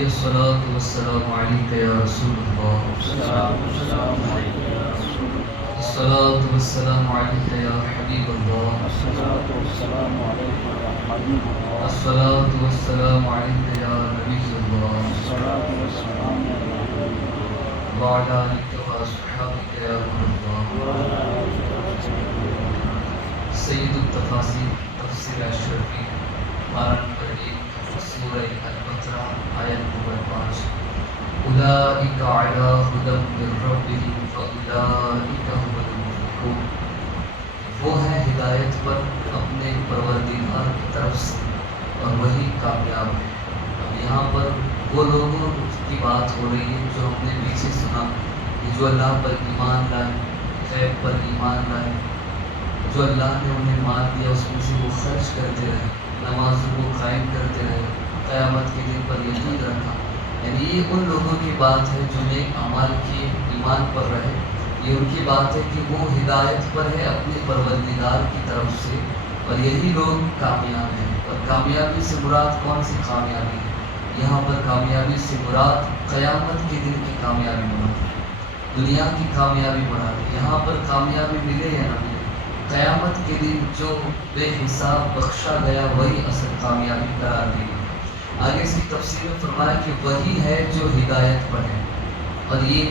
علیہ الصلوۃ والسلام علیک یا رسول اللہ، الصلوۃ والسلام علیک یا حبیب اللہ، الصلوۃ والسلام علیک یا نبی اللہ، وعلی آلک واصحابک یا رسول اللہ۔ سید التفاسیر تفسیر اشرفی پارہ نمبر 1 سورہ البقرہ آیت نمبر 5۔ اولئک علی ھدی من ربہم فاولئک ھم المفلحون۔ وہ ہیں ہدایت پر اپنے پروردگار کی طرف سے اور وہی کامیاب ہے۔ اب یہاں پر وہ لوگوں کی بات ہو رہی ہے جو ہم نے پیچھے سنا، جو اللہ پر ایمان لائے، غیب پر ایمان لائے، جو اللہ نے انہیں مال دیا اس میں سے وہ خرچ کرتے رہے، نمازوں کو قائم کرتے رہے، قیامت کے دن پر یقین رکھا۔ یعنی یہ ان لوگوں کی بات ہے جو نیک اعمال کے ایمان پر رہے۔ یہ ان کی بات ہے کہ وہ ہدایت پر ہے اپنے پروردگار کی طرف سے، اور یہی لوگ کامیاب ہیں۔ اور کامیابی سے مراد کون سی کامیابی ہے؟ یہاں پر کامیابی سے مراد قیامت کے دن کی کامیابی مراد ہے، دنیا کی کامیابی مراد ہے۔ یہاں پر کامیابی ملے یا نہ ملے، قیامت کے دن جو بے حساب بخشا گیا وہی اصل کامیابی قرار دی گئی۔ آگے اس کی تفسیر میں فرمایا کہ وہی ہے جو ہدایت پر ہے، اور یہ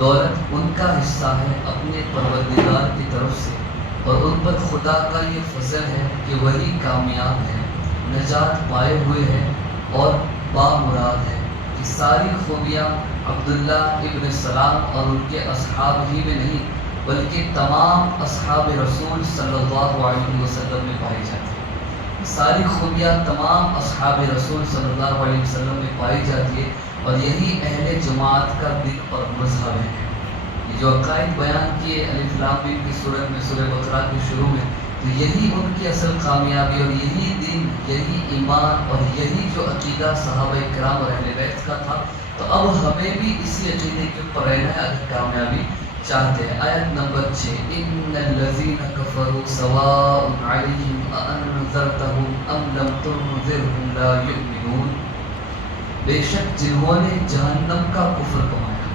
دولت ان کا حصہ ہے اپنے پروردگار کی طرف سے، اور ان پر خدا کا یہ فضل ہے کہ وہی کامیاب ہے، نجات پائے ہوئے ہیں اور بامراد ہے۔ کہ ساری خوبیاں عبداللہ ابن سلام اور ان کے اصحاب ہی میں نہیں بلکہ تمام اصحاب رسول صلی اللہ علیہ وسلم میں پائی جاتی ہے۔ ساری خوبیاں تمام اصحاب رسول صلی اللہ علیہ وسلم میں پائی جاتی ہے، اور یہی اہل جماعت کا دین اور مذہب ہے۔ یہ جو عقائد بیان کیے الف لام میم کی صورت میں سورہ بقرہ کے شروع میں، تو یہی ان کی اصل کامیابی اور یہی دین، یہی ایمان اور یہی جو عقیدہ صحابہ کرام اور اہل بیت کا تھا۔ تو اب ہمیں بھی اسی عقیدے کے اوپر رہنا ہے اگر کامیابی چاہتے ہیں۔ آیت نمبر 6، ان الذین کفروا سواء علیہم اانذرتہم ام لم تنذرہم لا یؤمنون۔ بے شک جنہوں نے جہنم کا کفر کمایا،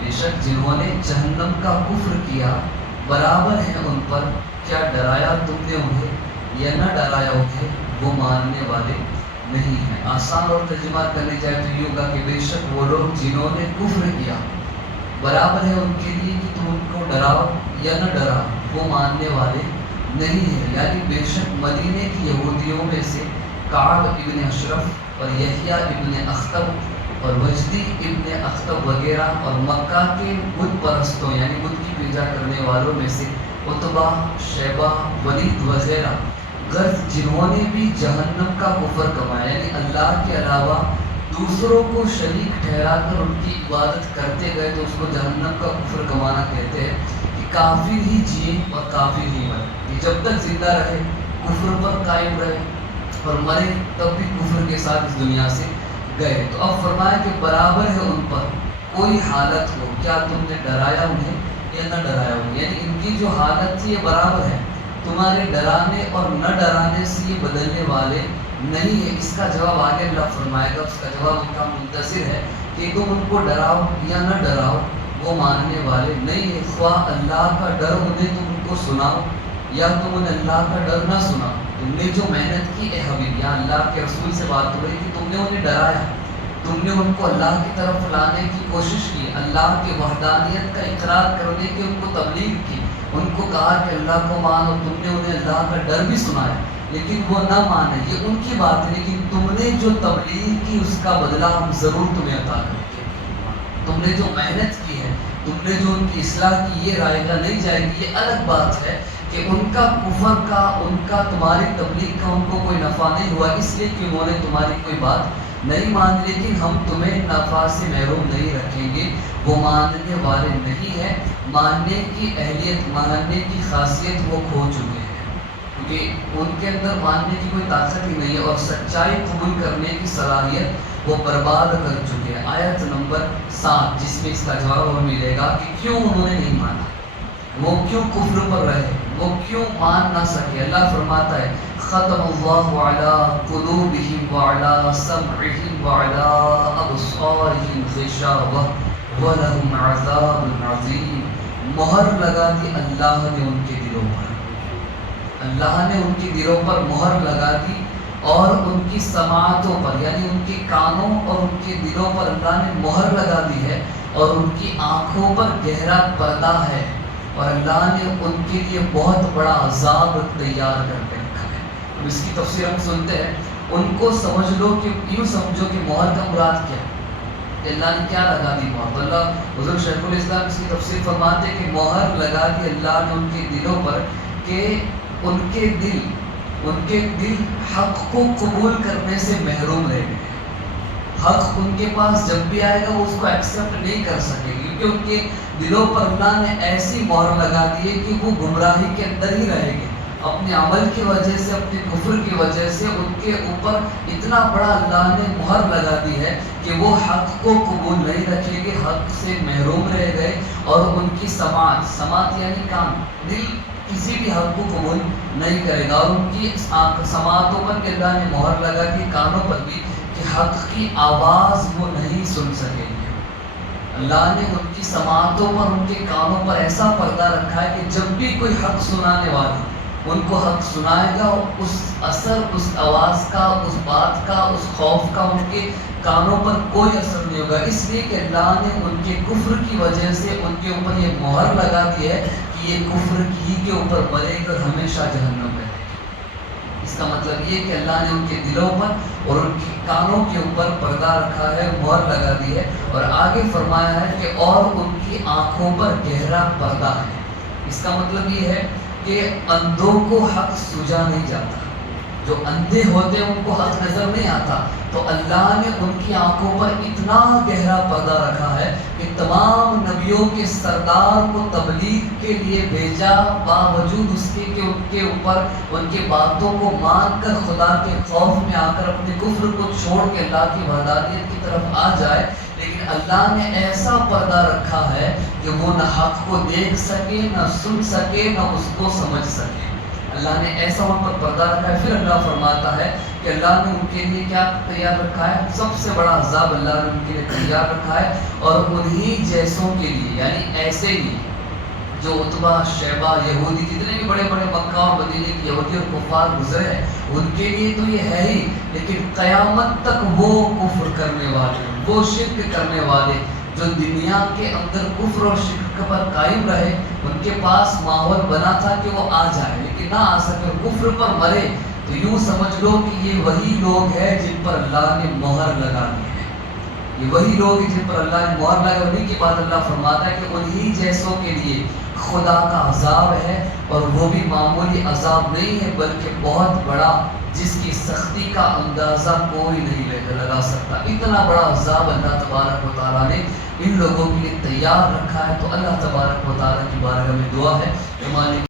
بے شک جنہوں نے جہنم کا کفر کیا، برابر ہے ان پر کیا ڈرایا تم نے انہیں یا نہ ڈرایا انہیں، وہ ماننے والے نہیں ہیں۔ آسان اور ترجمہ کرنے جائے تو یہ ہوگا کہ بے شک وہ لوگ جنہوں نے کفر کیا، برابر ہے ان کے لیے کہ تم ان کو ڈراؤ یا نہ ڈراؤ، وہ ماننے والے نہیں ہیں۔ یعنی بے شک مدینے کی یہودیوں میں سے کعب ابن اشرف اور یحییٰ ابن اخطب اور وجدی ابن اخطب وغیرہ، اور مکہ کے بت پرستوں یعنی بت کی پوجا کرنے والوں میں سے عتبہ، شیبہ، ولید وغیرہ، غرض جنہوں نے بھی جہنم کا کفر کمایا، یعنی اللہ کے علاوہ دوسروں کو شریک ٹھہرا کر ان کی عبادت کرتے گئے، تو اس کو جہنم کا کفر کمانا کہتے ہیں۔ کہ کافر ہی جیے اور کافر ہی مرے، کہ جب تک زندہ رہے کفر پر قائم رہے، اور مرے تب بھی کفر کے ساتھ اس دنیا سے گئے۔ تو اب فرمایا کہ برابر ہے ان پر کوئی حالت ہو، کیا تم نے ڈرایا انہیں یا نہ ڈرایا انہیں، یعنی ان کی جو حالت تھی یہ برابر ہے، تمہارے ڈرانے اور نہ ڈرانے سے یہ بدلنے والے نہیں ہے۔ اس کا جواب آگے اللہ فرمائے گا، اس کا جواب ان کا منتظر ہے کہ تم ان کو ڈراؤ یا نہ ڈراؤ وہ ماننے والے نہیں ہے۔ خواہ اللہ کا ڈر انہیں تم ان کو سناؤ یا تم انہیں اللہ کا ڈر نہ سناؤ، تم نے جو محنت کی اے حبیب، یہاں اللہ کے رسول سے بات ہو رہی کہ تم نے انہیں ڈرایا، تم نے ان کو اللہ کی طرف لانے کی کوشش کی، اللہ کی وحدانیت کا اقرار کرنے کی ان کو تبلیغ کی، ان کو کہا کہ اللہ کو مانو، تم نے انہیں اللہ کا ڈر بھی سنایا لیکن وہ نہ مانے، یہ ان کی بات ہے۔ لیکن تم نے جو تبلیغ کی اس کا بدلہ ہم ضرور تمہیں عطا کریں گے۔ تم نے جو محنت کی ہے، تم نے جو ان کی اصلاح کی، یہ رائے گا نہیں جائے گی۔ یہ الگ بات ہے کہ ان کا کفر کا، ان کا تمہاری تبلیغ کا ان کو کوئی نفع نہیں ہوا، اس لیے کہ انہوں نے تمہاری کوئی بات نہیں مان، لیکن ہم تمہیں نفع سے محروم نہیں رکھیں گے۔ وہ ماننے والے نہیں ہیں، ماننے کی اہلیت، ماننے کی خاصیت وہ کھو چکے ہیں، کیونکہ ان کے اندر ماننے کی کوئی طاقت ہی نہیں ہے، اور سچائی قبول کرنے کی صلاحیت وہ برباد کر چکے ہیں۔ آیت نمبر 7 جس میں اس کا جواب ہمیں ملے گا کہ کیوں انہوں نے نہیں مانا، وہ کیوں کفر پر رہے، وہ کیوں مان نہ سکے۔ اللہ فرماتا ہے ختم اللہ علی قلوبہم وعلی سمعہم وعلی ابصارہم غشاوہ ولہم عذاب عظیم. مہر لگا دی اللہ نے ان کے دلوں پر، اللہ نے ان کے دلوں پر مہر لگا دی، اور ان کی سماعتوں پر یعنی ان کے کانوں اور ان کے دلوں پر اللہ نے مہر لگا دی ہے، اور ان کی آنکھوں پر گہرا پردہ ہے، اور اللہ نے ان کے لیے بہت بڑا عذاب تیار کر کے رکھا ہے. اب اس کی تفسیر ہم سنتے ہیں. ان کو سمجھ لو کہ یوں سمجھو کہ مہر کا مراد کیا ہے، اللہ نے کیا لگا دی مہر. اللہ حضرت شیخ الاسلام اس کی تفسیر فرماتے ہیں کہ مہر لگا دی اللہ نے ان کے دلوں پر کہ ان کے دل حق کو قبول کرنے سے محروم رہ گئے. حق ان کے پاس جب بھی آئے گا وہ اس کو ایکسیپٹ نہیں کر سکے گی، کیونکہ ان کے دلوں پر اللہ نے ایسی مہر لگا دی ہے کہ وہ گمراہی کے اندر ہی رہیں گے. اپنے عمل کی وجہ سے، اپنے کفر کی وجہ سے ان کے اوپر اتنا بڑا اللہ نے مہر لگا دی ہے کہ وہ حق کو قبول نہیں رکھیں گے، حق سے محروم رہ گئے. اور ان کی سماعت یعنی کان، دل کسی بھی حق کو قبول نہیں کرے گا. اور ان کی سماعتوں پر کہ اللہ نے مہر لگا دی، کانوں پر بھی، کہ حق کی آواز وہ نہیں سن سکیں گے. اللہ نے ان کی سماعتوں پر، ان کے کانوں پر ایسا پردہ رکھا ہے کہ جب بھی کوئی حق سنانے والا ان کو حق سنائے گا، اس اثر، اس آواز کا، اس بات کا، اس خوف کا ان کے کانوں پر کوئی اثر نہیں ہوگا. اس لیے کہ اللہ نے ان کے کفر کی وجہ سے ان کے اوپر یہ مہر لگا دی ہے کہ یہ کفر ہی کے اوپر مرے گا، ہمیشہ جہنم میں رہے گا. اس کا مطلب یہ کہ اللہ نے ان کے دلوں پر اور ان کے کانوں کے اوپر پردہ رکھا ہے، مہر لگا دی ہے. اور آگے فرمایا ہے کہ اور ان کی آنکھوں پر گہرا پردہ ہے. اس کا مطلب یہ ہے کہ اندھوں کو حق سوجا نہیں جاتا. جو اندھے ہوتے ہیں ان کو حق نظر نہیں آتا، تو اللہ نے ان کی آنکھوں پر اتنا گہرا پردہ رکھا ہے کہ تمام نبیوں کے سردار کو تبلیغ کے لیے بھیجا، باوجود اس کے کہ ان کے اوپر ان کی باتوں کو مان کر خدا کے خوف میں آ کر اپنے کفر کو چھوڑ کے اللہ کی وحدانیت کی طرف آ جائے، لیکن اللہ نے ایسا پردہ رکھا ہے کہ وہ نہ حق کو دیکھ سکے، نہ سن سکے، نہ اس کو سمجھ سکے. اللہ نے ایسا ان پر پردہ رکھا ہے. پھر اللہ فرماتا ہے کہ اللہ نے ان کے لیے کیا تیار رکھا ہے؟ سب سے بڑا عذاب اللہ نے ان کے لیے تیار رکھا ہے. اور انہی جیسوں کے لیے، یعنی ایسے ہی جو عتبہ، شیبہ، یہودی، جتنے بھی بڑے بڑے مکہ اور مدینے کے یہودی اور کفار گزرے ہیں، ان کے لیے تو یہ ہے ہی، لیکن قیامت تک وہ کفر کرنے والے، وہ شرک کرنے والے جو دنیا کے اندر کفر اور شرک پر قائم رہے، ان کے پاس ماحول بنا تھا کہ وہ آ جائے لیکن نہ آ سکے، کفر پر مرے، تو یوں سمجھ لو کہ یہ وہی لوگ ہیں جن پر اللہ نے مہر لگا دی ہے. یہ وہی لوگ ہیں جن پر اللہ نے مہر لگا. انہیں کی بات اللہ فرماتا ہے کہ انہی جیسوں کے لیے خدا کا عذاب ہے، اور وہ بھی معمولی عذاب نہیں ہے بلکہ بہت بڑا، جس کی سختی کا اندازہ کوئی نہیں لگا سکتا. اتنا بڑا عذاب اللہ تبارک و تعالیٰ نے ان لوگوں کے لیے تیار رکھا ہے. تو اللہ تبارک و تعالیٰ کی بارگاہ میں دعا ہے کہ مالک